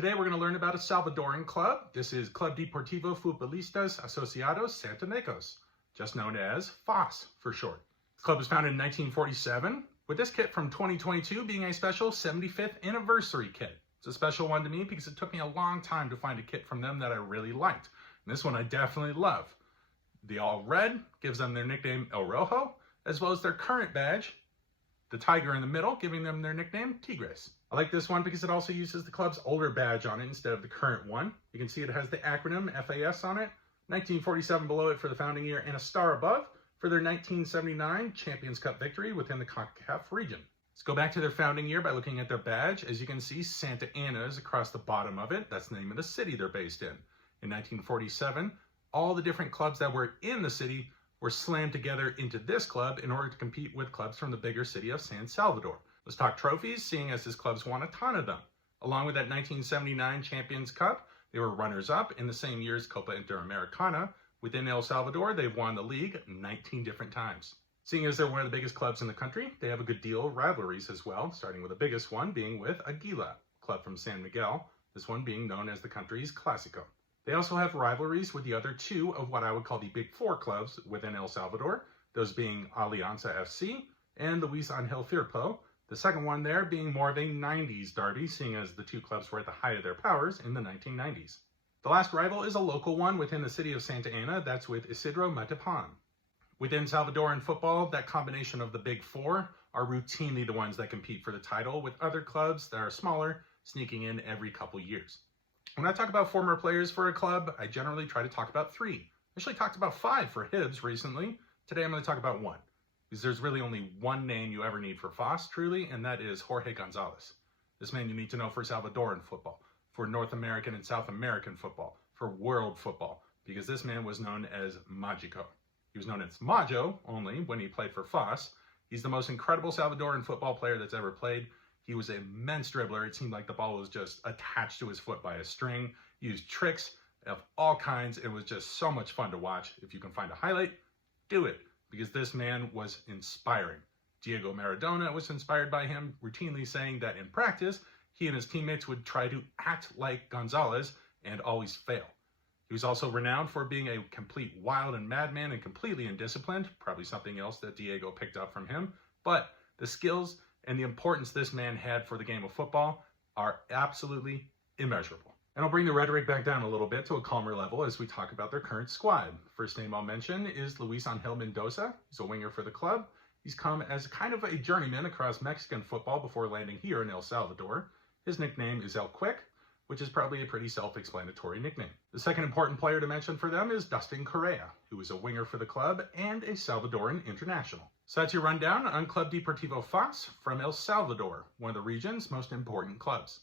Today we're going to learn about a Salvadoran club. This is Club Deportivo Futbolistas Asociados Santanecos, just known as FOS for short. The club was founded in 1947, with this kit from 2022 being a special 75th anniversary kit. It's a special one to me because it took me a long time to find a kit from them that I really liked. And this one I definitely love. The all red gives them their nickname El Rojo, as well as their current badge, the tiger in the middle, giving them their nickname Tigres. I like this one because it also uses the club's older badge on it instead of the current one. You can see it has the acronym FAS on it, 1947 below it for the founding year, and a star above for their 1979 Champions Cup victory within the CONCACAF region. Let's go back to their founding year by looking at their badge. As you can see, Santa Ana is across the bottom of it. That's the name of the city they're based in. In 1947, all the different clubs that were in the city were slammed together into this club in order to compete with clubs from the bigger city of San Salvador. Let's talk trophies, seeing as this club's won a ton of them. Along with that 1979 Champions Cup, they were runners-up in the same year's Copa Interamericana. Within El Salvador, they've won the league 19 different times. Seeing as they're one of the biggest clubs in the country, they have a good deal of rivalries as well, starting with the biggest one being with Aguila, club from San Miguel, this one being known as the country's Clásico. They also have rivalries with the other two of what I would call the Big Four clubs within El Salvador, those being Alianza FC and Luis Angel Firpo, the second one there being more of a 90s derby, seeing as the two clubs were at the height of their powers in the 1990s. The last rival is a local one within the city of Santa Ana, that's with Isidro Matapan. Within Salvadoran football, that combination of the Big Four are routinely the ones that compete for the title, with other clubs that are smaller sneaking in every couple years. When I talk about former players for a club, I generally try to talk about 3. I actually talked about 5 for Hibs recently. Today I'm going to talk about 1. Because there's really only one name you ever need for FOS, truly, and that is Jorge Gonzalez. This man you need to know for Salvadoran football, for North American and South American football, for world football, because this man was known as Mágico. He was known as Majo only when he played for FOS. He's the most incredible Salvadoran football player that's ever played. He was an immense dribbler. It seemed like the ball was just attached to his foot by a string. He used tricks of all kinds. It was just so much fun to watch. If you can find a highlight, do it, because this man was inspiring. Diego Maradona was inspired by him, routinely saying that in practice, he and his teammates would try to act like Gonzalez and always fail. He was also renowned for being a complete wild and madman and completely indisciplined, probably something else that Diego picked up from him. But the skills and the importance this man had for the game of football are absolutely immeasurable. And I'll bring the rhetoric back down a little bit to a calmer level as we talk about their current squad. First name I'll mention is Luis Angel Mendoza. He's a winger for the club. He's come as kind of a journeyman across Mexican football before landing here in El Salvador. His nickname is El Quick, which is probably a pretty self-explanatory nickname. The second important player to mention for them is Dustin Correa, who is a winger for the club and a Salvadoran international. So that's your rundown on Club Deportivo FOS from El Salvador, one of the region's most important clubs.